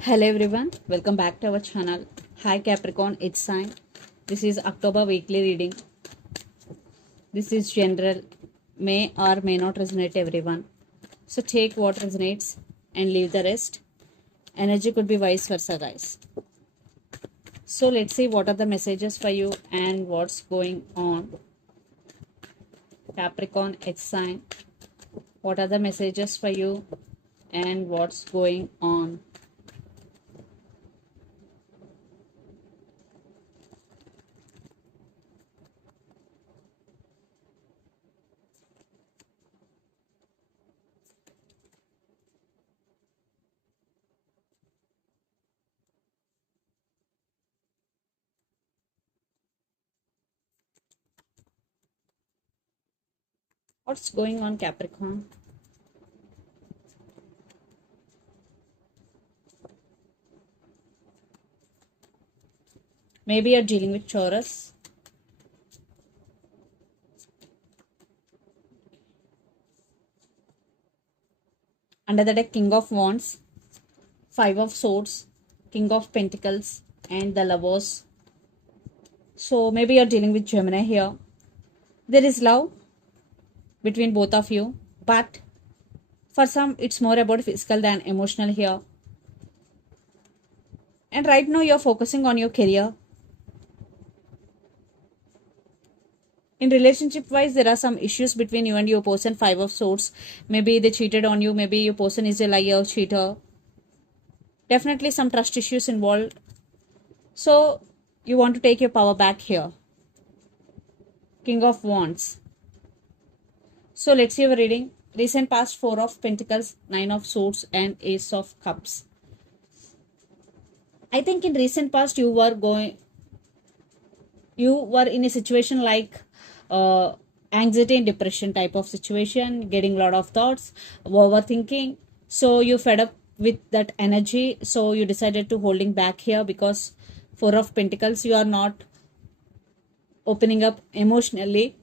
Hello everyone, welcome back to our channel. Hi Capricorn, it's sign. This is October weekly reading. This is general, may or may not resonate everyone. So take what resonates and leave the rest. Energy could be vice versa, guys. So let's see what are the messages for you and what's going on. Capricorn, it's sign. What are the messages for you and what's going on? What's going on, Capricorn? Maybe you're dealing with Taurus. Under the deck, King of Wands, Five of Swords, King of Pentacles, and the Lovers. So maybe you're dealing with Gemini here. There is love between both of you, but for some, it's more about physical than emotional here. And right now, you're focusing on your career. In relationship wise, there are some issues between you and your person. Five of Swords. Maybe they cheated on you. Maybe your person is a liar, cheater. Definitely some trust issues involved. So you want to take your power back here. King of Wands. So let's see our reading. Recent past, Four of Pentacles, Nine of Swords, and Ace of Cups. I think in recent past you were in a situation like anxiety and depression type of situation, getting a lot of thoughts, overthinking. So you fed up with that energy. So you decided to holding back here because Four of Pentacles, you are not opening up emotionally.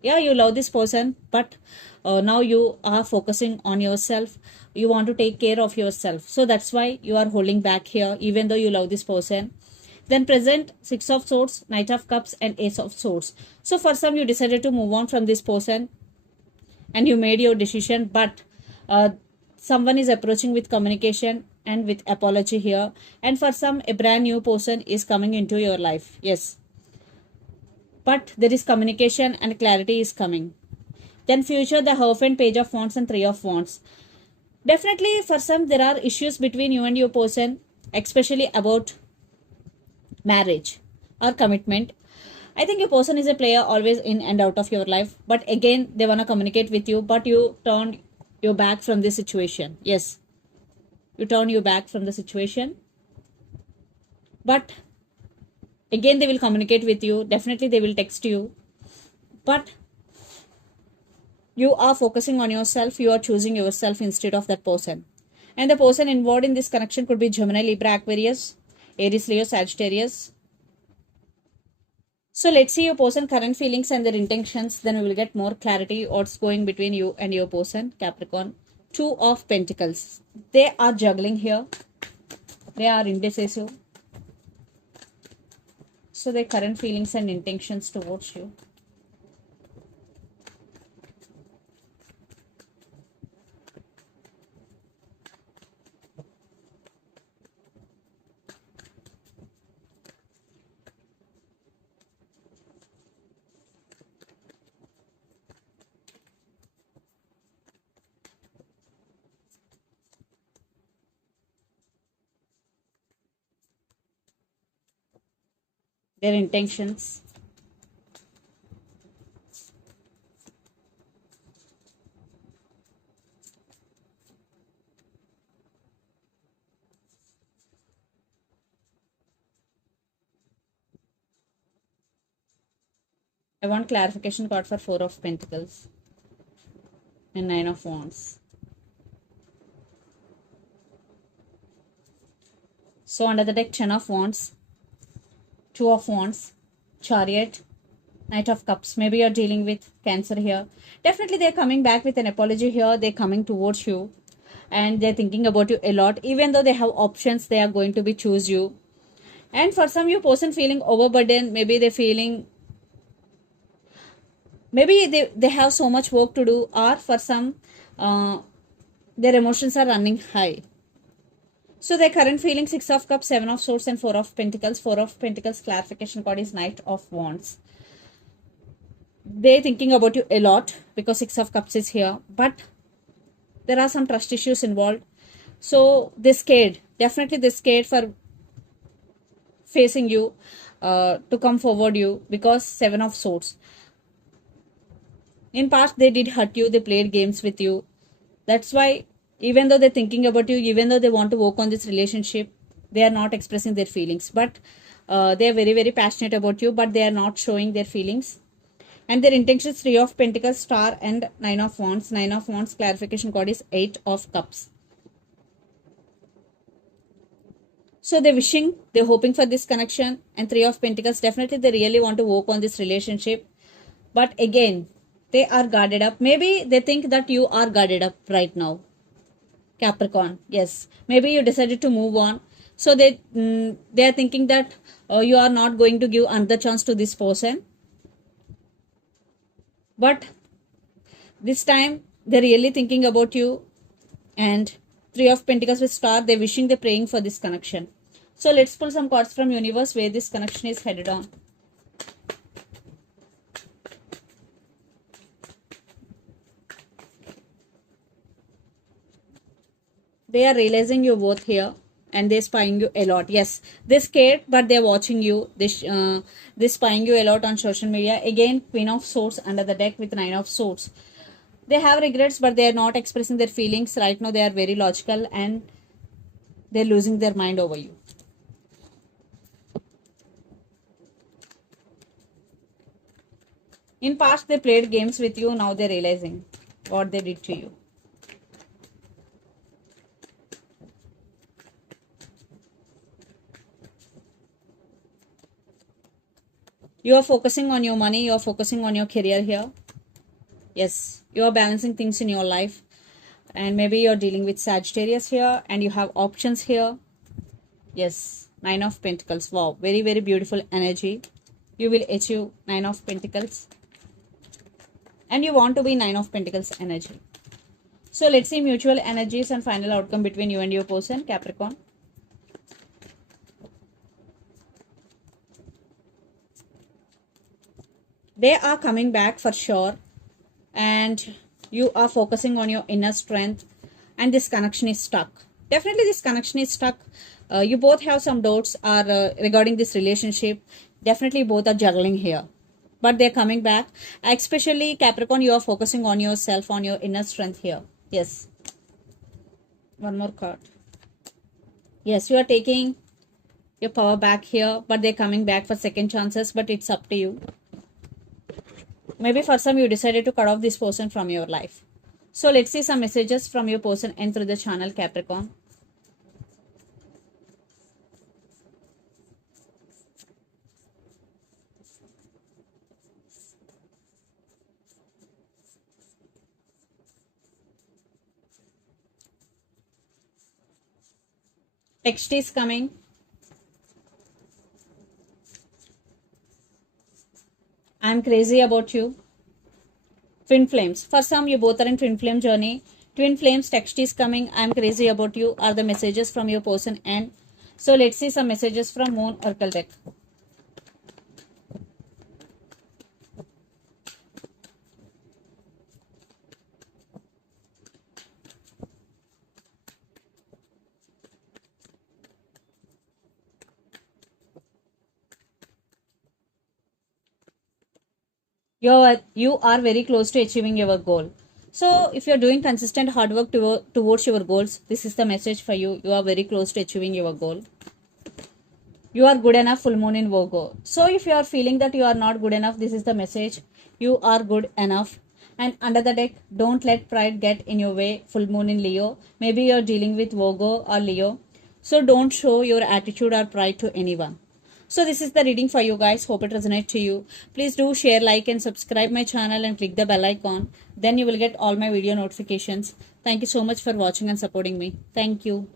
Yeah, you love this person, but now you are focusing on yourself. You want to take care of yourself, so that's why you are holding back here even though you love this person. Then present, Six of Swords, Knight of Cups, and Ace of Swords. So for some, you decided to move on from this person and you made your decision, but uh, someone is approaching with communication and with apology here. And for some, a brand new person is coming into your life. Yes, but there is communication and clarity is coming. Then future, the Hierophant, Page of Wands, and Three of Wands. Definitely for some, there are issues between you and your person, especially about marriage or commitment. I think your person is a player always in and out of your life, but again, they want to communicate with you, but you turn your back from this situation. Yes, you turn your back from the situation, but again, they will communicate with you. Definitely, they will text you, but you are focusing on yourself. You are choosing yourself instead of that person. And the person involved in this connection could be Gemini, Libra, Aquarius, Aries, Leo, Sagittarius. So let's see your person current feelings and their intentions. Then we will get more clarity what's going between you and your person, Capricorn. Two of Pentacles. They are juggling here. They are indecisive. So their current feelings and intentions towards you. Their intentions. I want clarification card for Four of Pentacles and Nine of Wands. So under the deck, Ten of Wands, Two of Wands, Chariot, Knight of Cups. Maybe you're dealing with Cancer here. Definitely they're coming back with an apology here. They're coming towards you. and they're thinking about you a lot. Even though they have options, they are going to be choose you. And for some, you person feeling overburdened. Maybe they're feeling, maybe they have so much work to do, or for some, their emotions are running high. So their current feeling, 6 of Cups, 7 of Swords, and 4 of Pentacles. 4 of Pentacles clarification card is Knight of Wands. They're thinking about you a lot because 6 of Cups is here. But there are some trust issues involved. So they're scared. Definitely they're scared for facing you, to come forward you, because 7 of Swords. In past, they did hurt you. They played games with you. That's why, even though they're thinking about you, even though they want to work on this relationship, they are not expressing their feelings. But they are very, very passionate about you, but they are not showing their feelings. And their intentions, 3 of Pentacles, Star, and 9 of Wands. 9 of Wands clarification card is 8 of Cups. So they're wishing, they're hoping for this connection. And 3 of Pentacles, definitely they really want to work on this relationship. But again, they are guarded up. Maybe they think that you are guarded up right now, Capricorn. Yes, maybe you decided to move on. So they are thinking that you are not going to give another chance to this person. But this time, they're really thinking about you. And 3 of Pentacles with Star, they're wishing, they're praying for this connection. So let's pull some cards from universe where this connection is headed on. They are realizing your worth here, and they're spying you a lot. Yes, they're scared, but they're watching you. They're spying you a lot on social media. Again, Queen of Swords under the deck with 9 of Swords. They have regrets, but they are not expressing their feelings. Right now, they are very logical, and they're losing their mind over you. In past, they played games with you. Now they're realizing what they did to you. You are focusing on your money. You are focusing on your career here. Yes, you are balancing things in your life. And maybe you're dealing with Sagittarius here, and you have options here. Yes, 9 of Pentacles. Wow, very, very beautiful energy. You will achieve 9 of Pentacles. And you want to be 9 of Pentacles energy. So let's see mutual energies and final outcome between you and your person, Capricorn. They are coming back for sure. And you are focusing on your inner strength. And this connection is stuck. Definitely this connection is stuck. You both have some doubts regarding this relationship. Definitely both are juggling here. But they're coming back. Especially Capricorn, you are focusing on yourself, on your inner strength here. Yes. One more card. Yes, you are taking your power back here. But they're coming back for second chances. But it's up to you. Maybe for some you decided to cut off this person from your life. So let's see some messages from your person and through the channel, Capricorn. Text is coming. I'm crazy about you. Twin flames. For some, you both are in twin flame journey. Twin flames, text is coming. I'm crazy about you are the messages from your person. And so let's see some messages from Moon Oracle deck. You are very close to achieving your goal. So if you're doing consistent hard work towards your goals, this is the message for you. You are very close to achieving your goal. You are good enough, full moon in Virgo. So if you are feeling that you are not good enough, this is the message. You are good enough. And under the deck, don't let pride get in your way, full moon in Leo. Maybe you're dealing with Virgo or Leo. So don't show your attitude or pride to anyone. So this is the reading for you guys. Hope it resonates to you. Please do share, like and subscribe my channel and click the bell icon. Then you will get all my video notifications. Thank you so much for watching and supporting me. Thank you.